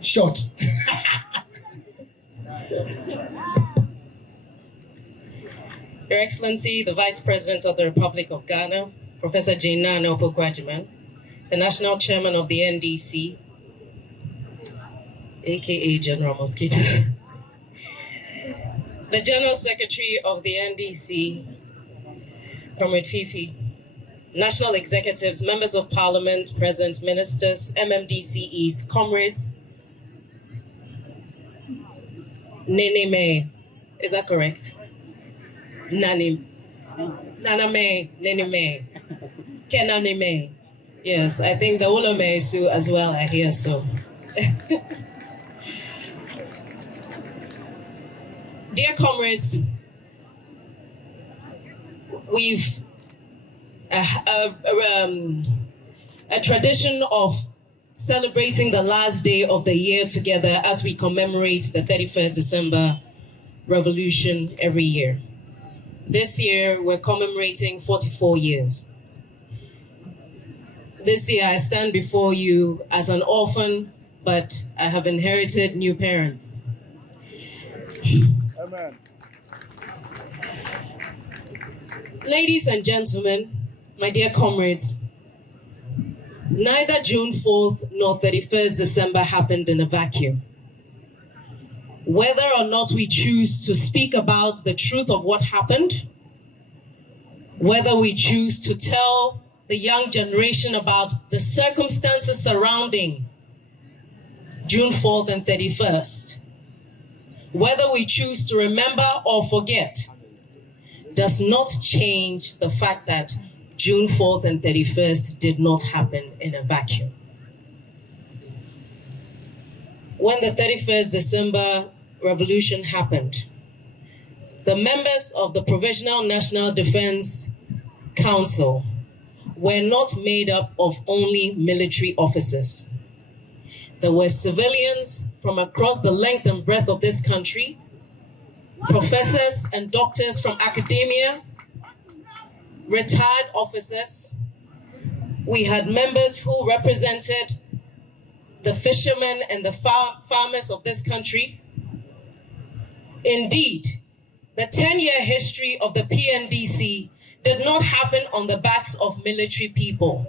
Short. Your Excellency, the Vice President of the Republic of Ghana, Professor Zanetor Opoku-Agyeman, the National Chairman of the NDC, aka General Mosquito, the General Secretary of the NDC, Comrade Fifi, National Executives, Members of Parliament, Present Ministers, MMDCEs, Comrades, Nene May, is that correct? Nana May, Nene May, Kenani May. Yes, I think the Ula May Sue as well are here, so. Dear comrades, we've a tradition of celebrating the last day of the year together as we commemorate the 31st December revolution every year. This year, we're commemorating 44 years. This year, I stand before you as an orphan, but I have inherited new parents. Amen. Ladies and gentlemen, my dear comrades, neither June 4th nor 31st December happened in a vacuum. Whether or not we choose to speak about the truth of what happened, whether we choose to tell the young generation about the circumstances surrounding June 4th and 31st, whether we choose to remember or forget, does not change the fact that June 4th and 31st did not happen in a vacuum. When the 31st December revolution happened, the members of the Provisional National Defense Council were not made up of only military officers. There were civilians from across the length and breadth of this country, professors and doctors from academia, retired officers. We had members who represented the fishermen and the farmers of this country. Indeed, the 10-year history of the PNDC did not happen on the backs of military people.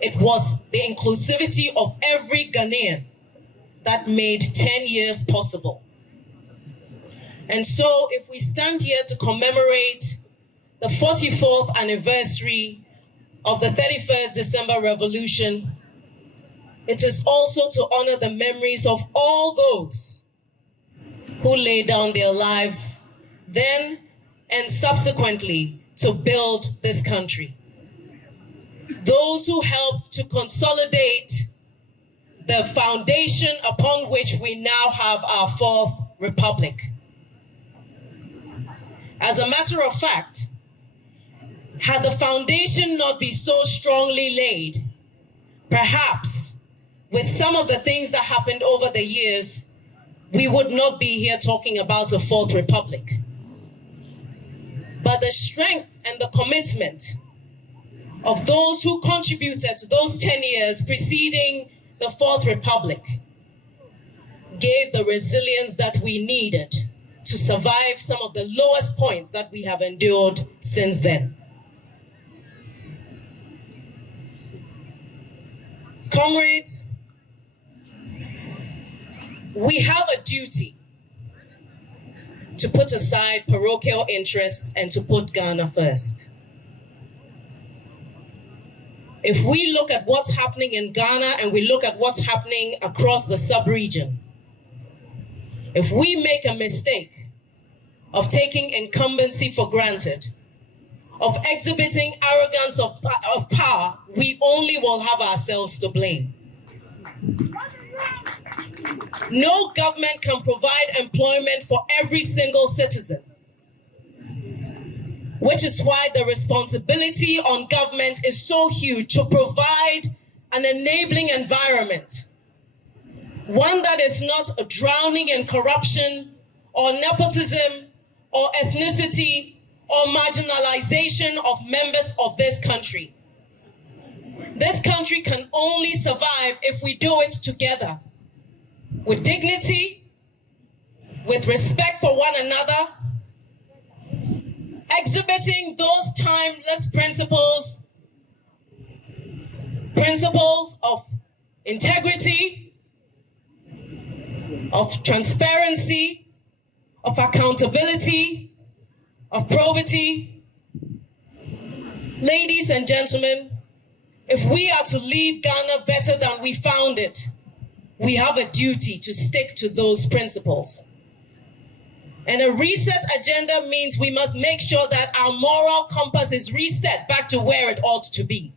It was the inclusivity of every Ghanaian that made 10 years possible. And so if we stand here to commemorate the 44th anniversary of the 31st December Revolution, it is also to honor the memories of all those who laid down their lives then and subsequently to build this country. Those who helped to consolidate the foundation upon which we now have our fourth republic. As a matter of fact, had the foundation not been so strongly laid, perhaps with some of the things that happened over the years, we would not be here talking about a fourth republic. But the strength and the commitment of those who contributed to those 10 years preceding the fourth republic gave the resilience that we needed to survive some of the lowest points that we have endured since then. Comrades, we have a duty to put aside parochial interests and to put Ghana first. If we look at what's happening in Ghana and we look at what's happening across the sub-region, if we make a mistake of taking incumbency for granted, of exhibiting arrogance of power, we only will have ourselves to blame. No government can provide employment for every single citizen, which is why the responsibility on government is so huge to provide an enabling environment, one that is not drowning in corruption or nepotism or ethnicity or marginalization of members of this country. This country can only survive if we do it together, with dignity, with respect for one another, exhibiting those timeless principles of integrity, of transparency, of accountability, of probity. Ladies and gentlemen, if we are to leave Ghana better than we found it, we have a duty to stick to those principles. And a reset agenda means we must make sure that our moral compass is reset back to where it ought to be.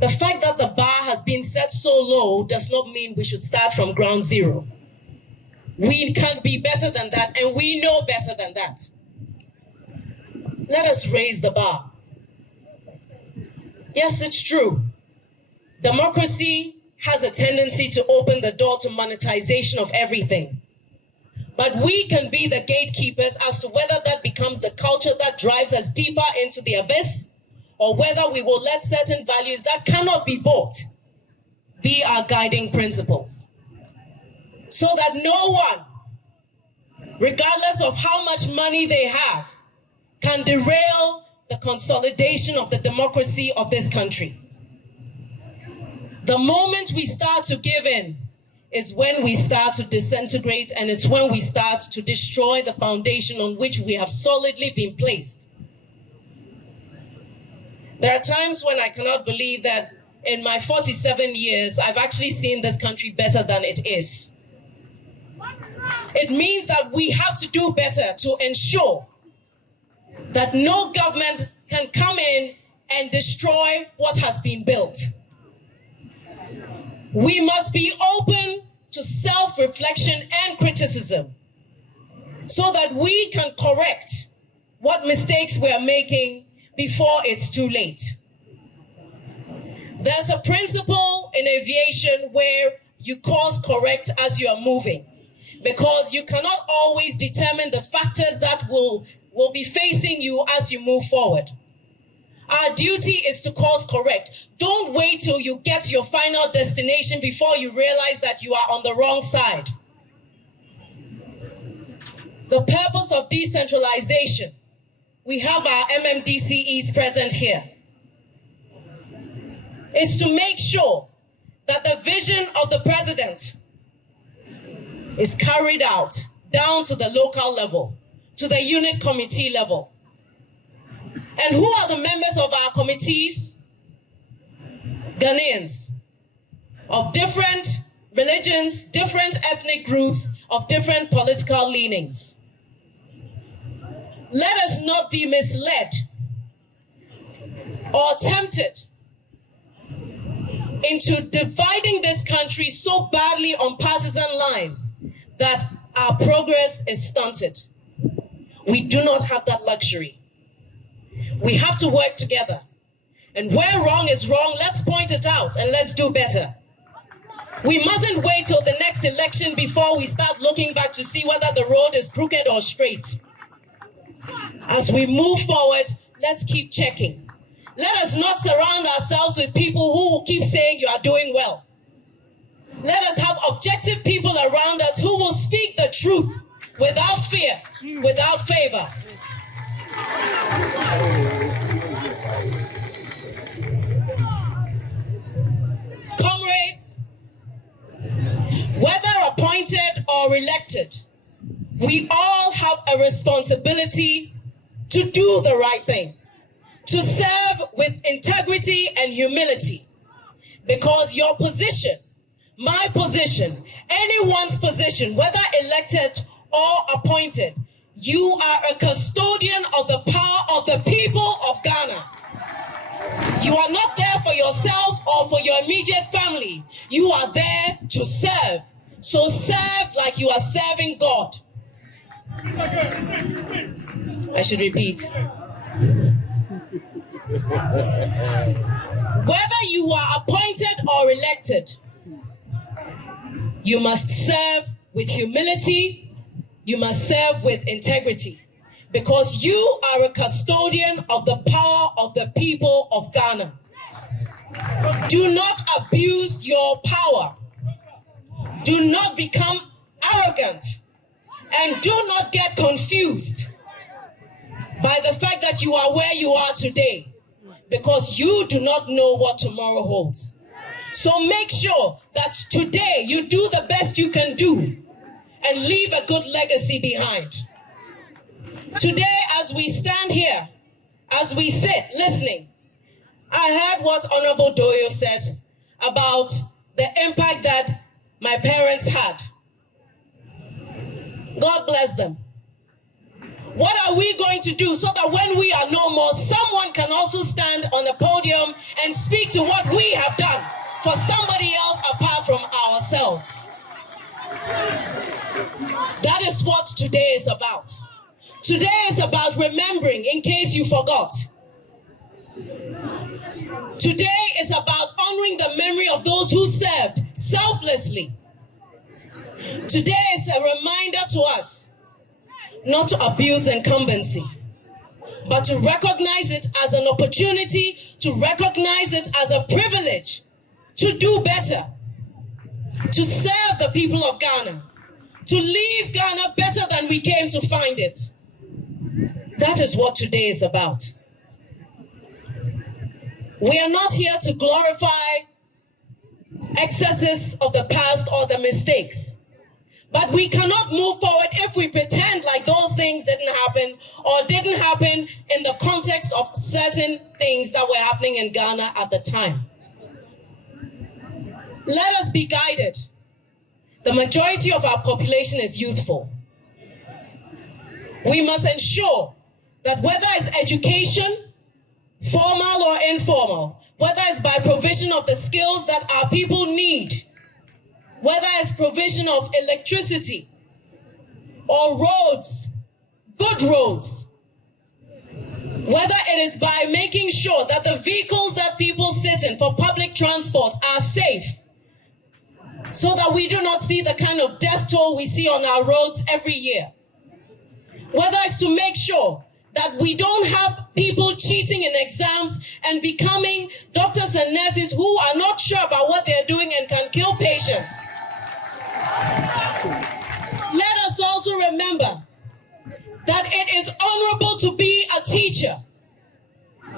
The fact that the bar has been set so low does not mean we should start from ground zero. We can be better than that, and we know better than that. Let us raise the bar. Yes, it's true. Democracy has a tendency to open the door to monetization of everything. But we can be the gatekeepers as to whether that becomes the culture that drives us deeper into the abyss, or whether we will let certain values that cannot be bought be our guiding principles. So that no one, regardless of how much money they have, can derail the consolidation of the democracy of this country. The moment we start to give in is when we start to disintegrate, and it's when we start to destroy the foundation on which we have solidly been placed. There are times when I cannot believe that in my 47 years, I've actually seen this country better than it is. It means that we have to do better to ensure that no government can come in and destroy what has been built. We must be open to self-reflection and criticism so that we can correct what mistakes we are making before it's too late. There's a principle in aviation where you course correct as you are moving, because you cannot always determine the factors that will be facing you as you move forward. Our duty is to course correct. Don't wait till you get to your final destination before you realize that you are on the wrong side. The purpose of decentralization, we have our MMDCEs present here, is to make sure that the vision of the president is carried out down to the local level, to the unit committee level. And who are the members of our committees? Ghanaians of different religions, different ethnic groups, of different political leanings. Let us not be misled or tempted into dividing this country so badly on partisan lines that our progress is stunted. We do not have that luxury. We have to work together. And where wrong is wrong, let's point it out and let's do better. We mustn't wait till the next election before we start looking back to see whether the road is crooked or straight. As we move forward, let's keep checking. Let us not surround ourselves with people who will keep saying you are doing well. Let us have objective people around us who will speak the truth without fear, without favor. Comrades, whether appointed or elected, we all have a responsibility to do the right thing, to serve with integrity and humility, because your position, my position, anyone's position, whether elected or appointed, you are a custodian of the power of the people of Ghana. You are not there for yourself or for your immediate family. You are there to serve. So serve like you are serving God. I should repeat. Whether you are appointed or elected, you must serve with humility, you must serve with integrity, because you are a custodian of the power of the people of of Ghana. Do not abuse your power. Do not become arrogant, and do not get confused by the fact that you are where you are today, because you do not know what tomorrow holds. So make sure that today you do the best you can do and leave a good legacy behind. Today, as we stand here, as we sit listening, I heard what Honorable Doyo said about the impact that my parents had. God bless them. What are we going to do so that when we are no more, someone can also stand on the podium and speak to what we have done for somebody else apart from ourselves? That is what today is about. Today is about remembering, in case you forgot. Today is about honoring the memory of those who served selflessly. Today is a reminder to us not to abuse incumbency, but to recognize it as an opportunity, to recognize it as a privilege, to do better, to serve the people of Ghana, to leave Ghana better than we came to find it. That is what today is about. We are not here to glorify excesses of the past or the mistakes. But we cannot move forward if we pretend like those things didn't happen or didn't happen in the context of certain things that were happening in Ghana at the time. Let us be guided. The majority of our population is youthful. We must ensure that whether it's education, formal or informal, whether it's by provision of the skills that our people need, whether it's provision of electricity or roads, good roads, whether it is by making sure that the vehicles that people sit in for public transport are safe, so that we do not see the kind of death toll we see on our roads every year, whether it's to make sure that we don't have people cheating in exams and becoming doctors and nurses who are not sure about what they're doing and can kill patients. Let us also remember that it is honorable to be a teacher.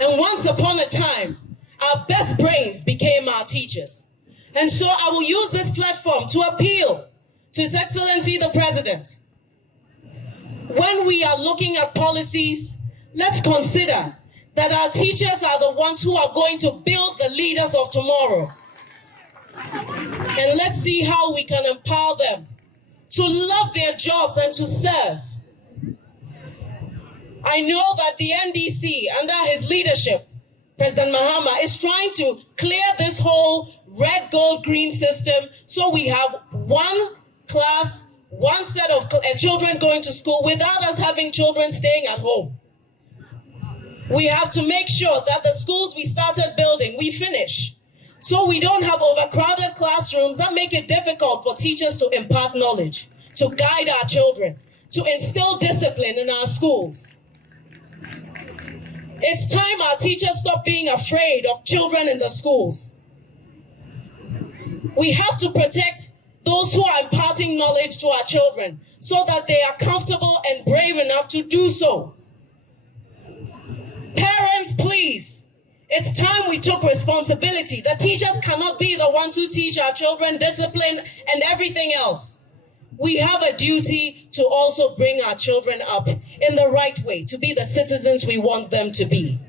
And once upon a time, our best brains became our teachers. And so I will use this platform to appeal to His Excellency the President. When we are looking at policies, let's consider that our teachers are the ones who are going to build the leaders of tomorrow. And let's see how we can empower them to love their jobs and to serve. I know that the NDC, under his leadership, President Mahama, is trying to clear this whole red, gold, green system so we have one class, one set of children going to school without us having children staying at home. We have to make sure that the schools we started building, we finish. So we don't have overcrowded classrooms that make it difficult for teachers to impart knowledge, to guide our children, to instill discipline in our schools. It's time our teachers stop being afraid of children in the schools. We have to protect those who are imparting knowledge to our children so that they are comfortable and brave enough to do so. Parents, please, it's time we took responsibility. The teachers cannot be the ones who teach our children discipline and everything else. We have a duty to also bring our children up in the right way, to be the citizens we want them to be.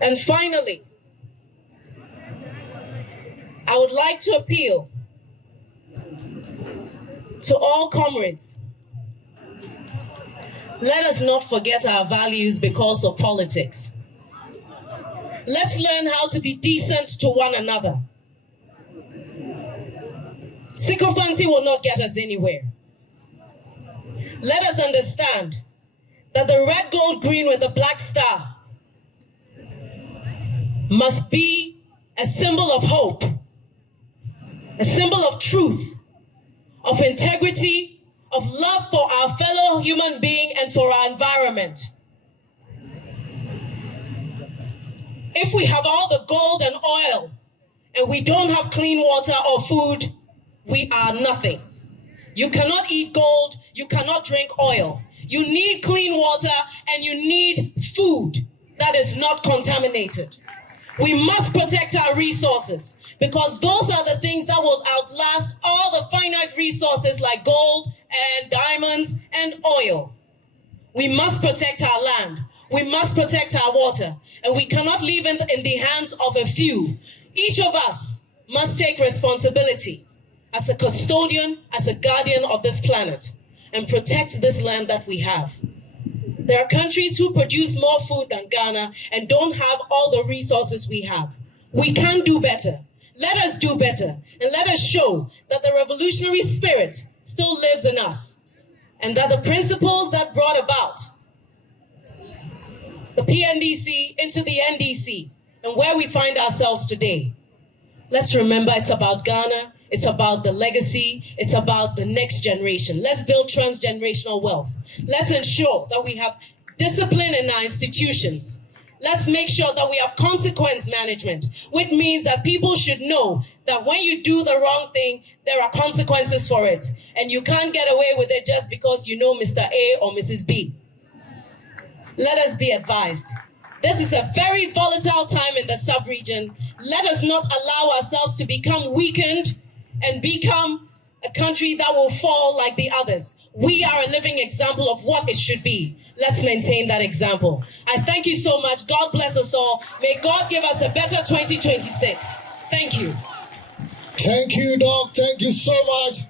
And finally, I would like to appeal to all comrades. Let us not forget our values because of politics. Let's learn how to be decent to one another. Sycophancy will not get us anywhere. Let us understand that the red, gold, green with the black star must be a symbol of hope, a symbol of truth, of integrity, of love for our fellow human being and for our environment. If we have all the gold and oil and we don't have clean water or food, we are nothing. You cannot eat gold, you cannot drink oil. You need clean water and you need food that is not contaminated. We must protect our resources because those are the things that will outlast all the finite resources like gold and diamonds and oil. We must protect our land. We must protect our water. And we cannot leave it in the hands of a few. Each of us must take responsibility as a custodian, as a guardian of this planet, and protect this land that we have. There are countries who produce more food than Ghana and don't have all the resources we have. We can do better. Let us do better. And let us show that the revolutionary spirit still lives in us. And that the principles that brought about the PNDC into the NDC and where we find ourselves today. Let's remember it's about Ghana. It's about the legacy. It's about the next generation. Let's build transgenerational wealth. Let's ensure that we have discipline in our institutions. Let's make sure that we have consequence management, which means that people should know that when you do the wrong thing, there are consequences for it. And you can't get away with it just because you know Mr. A or Mrs. B. Let us be advised. This is a very volatile time in the sub-region. Let us not allow ourselves to become weakened and become a country that will fall like the others. We are a living example of what it should be. Let's maintain that example. I thank you so much. God bless us all. May God give us a better 2026. Thank you. Thank you, Doc. Thank you so much.